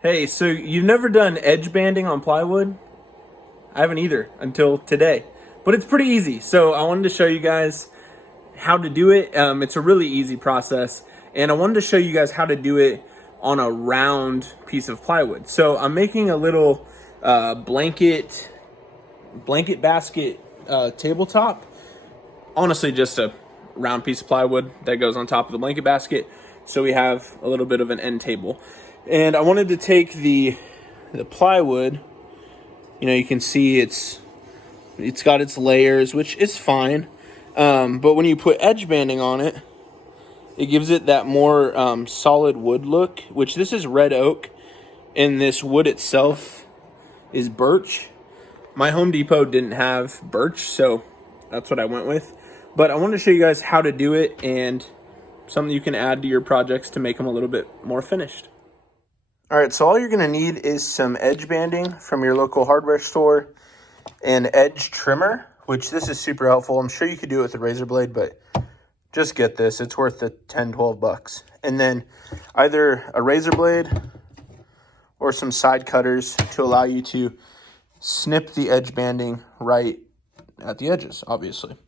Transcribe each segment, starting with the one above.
Hey, so you've never done edge banding on plywood? I haven't either until today, but it's pretty easy. So I wanted to show you guys how to do it. It's a really easy process, and I wanted to show you guys how to do it on a round piece of plywood. So I'm making a little blanket basket tabletop. Honestly, just a round piece of plywood that goes on top of the blanket basket. So we have a little bit of an end table. And I wanted to take the plywood. You know, you can see it's got its layers, which is fine. But when you put edge banding on it, it gives it that more solid wood look, which this is red oak, and this wood itself is birch. My Home Depot didn't have birch, so that's what I went with. But I wanted to show you guys how to do it and something you can add to your projects to make them a little bit more finished. All right, so all you're gonna need is some edge banding from your local hardware store and edge trimmer, which this is super helpful. I'm sure you could do it with a razor blade, but just get this. It's worth the 10, 12 bucks. And then either a razor blade or some side cutters to allow you to snip the edge banding right at the edges, obviously.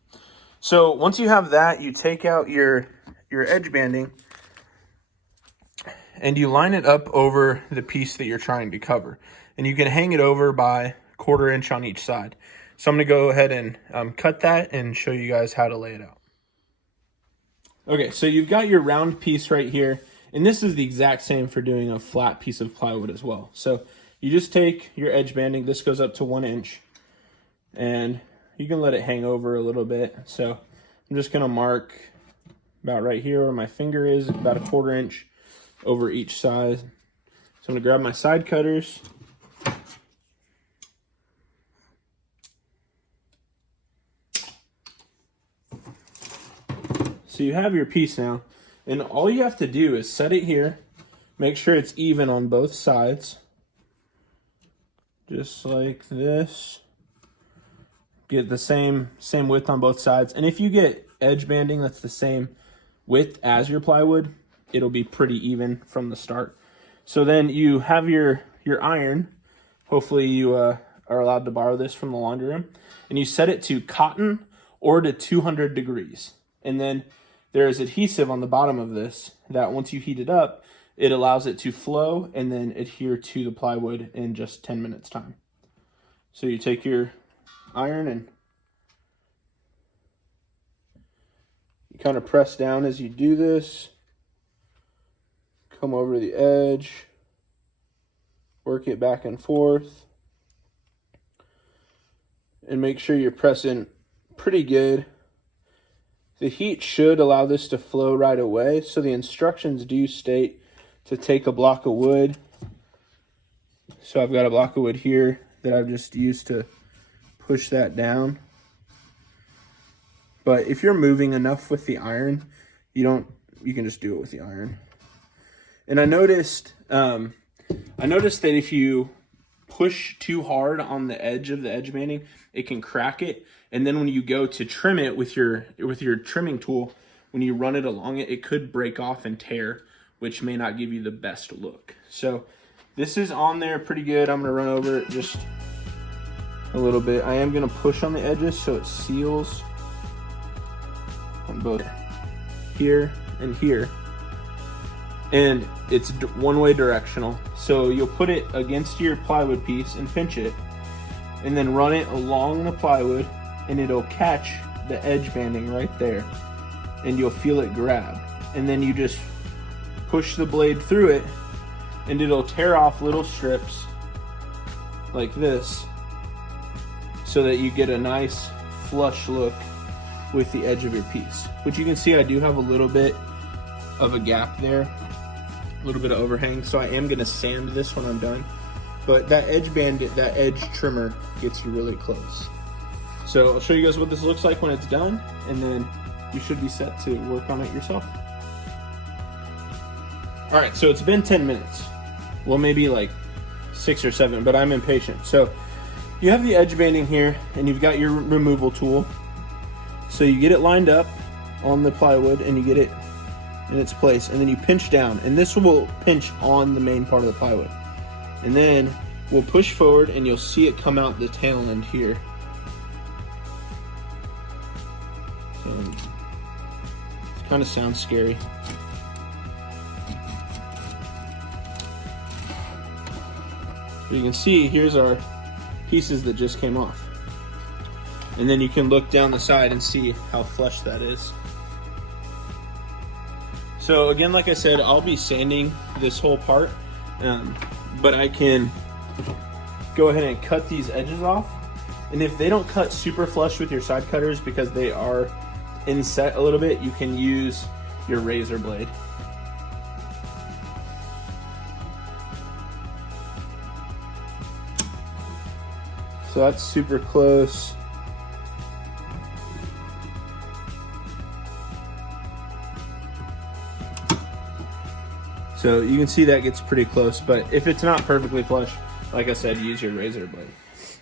So once you have that, you take out your edge banding and you line it up over the piece that you're trying to cover. And you can hang it over by 1/4 inch on each side. So I'm gonna go ahead and cut that and show you guys how to lay it out. Okay, so you've got your round piece right here, and this is the exact same for doing a flat piece of plywood as well. So you just take your edge banding, this goes up to 1 inch, and you can let it hang over a little bit. So I'm just gonna mark about right here where my finger is, about 1/4 inch over each side. So I'm gonna grab my side cutters. So you have your piece now, and all you have to do is set it here, make sure it's even on both sides, just like this. Get the same width on both sides, and if you get edge banding that's the same width as your plywood, it'll be pretty even from the start. So then you have your iron. Hopefully you are allowed to borrow this from the laundry room, and you set it to cotton or to 200 degrees. And then there is adhesive on the bottom of this that once you heat it up, it allows it to flow and then adhere to the plywood in just 10 minutes time. So you take your iron and you kind of press down as you do this. Come over the edge, work it back and forth, and make sure you're pressing pretty good. The heat should allow this to flow right away, so the instructions do state to take a block of wood. So I've got a block of wood here that I've just used to push that down. But if you're moving enough with the iron, you can just do it with the iron. And I noticed that if you push too hard on the edge of the edge banding, it can crack it. And then when you go to trim it with your trimming tool, when you run it along it, it could break off and tear, which may not give you the best look. So this is on there pretty good. I'm gonna run over it just a little bit. I am gonna push on the edges so it seals on both here and here. And it's one-way directional. So you'll put it against your plywood piece and pinch it, and then run it along the plywood, and it'll catch the edge banding right there, and you'll feel it grab. And then you just push the blade through it, and it'll tear off little strips like this, so that you get a nice flush look with the edge of your piece. Which you can see I do have a little bit of a gap there, a little bit of overhang, so I am gonna sand this when I'm done. But that edge trimmer gets you really close. So I'll show you guys what this looks like when it's done, and then you should be set to work on it yourself. All right, so it's been 10 minutes. Well, maybe like 6 or 7, but I'm impatient. So you have the edge banding here, and you've got your removal tool. So you get it lined up on the plywood, and you get it in its place, and then you pinch down, and this will pinch on the main part of the plywood. And then we'll push forward and you'll see it come out the tail end here. So it kind of sounds scary. So you can see here's our pieces that just came off. And then you can look down the side and see how flush that is. So again, like I said, I'll be sanding this whole part, but I can go ahead and cut these edges off. And if they don't cut super flush with your side cutters because they are inset a little bit, you can use your razor blade. So that's super close. So you can see that gets pretty close, but if it's not perfectly flush, like I said, use your razor blade.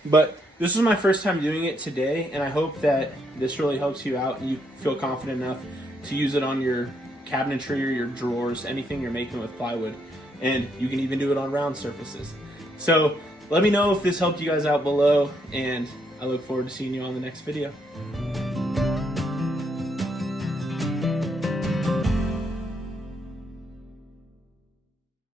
But this is my first time doing it today, and I hope that this really helps you out and you feel confident enough to use it on your cabinetry or your drawers, anything you're making with plywood. And you can even do it on round surfaces. So let me know if this helped you guys out below, and I look forward to seeing you on the next video.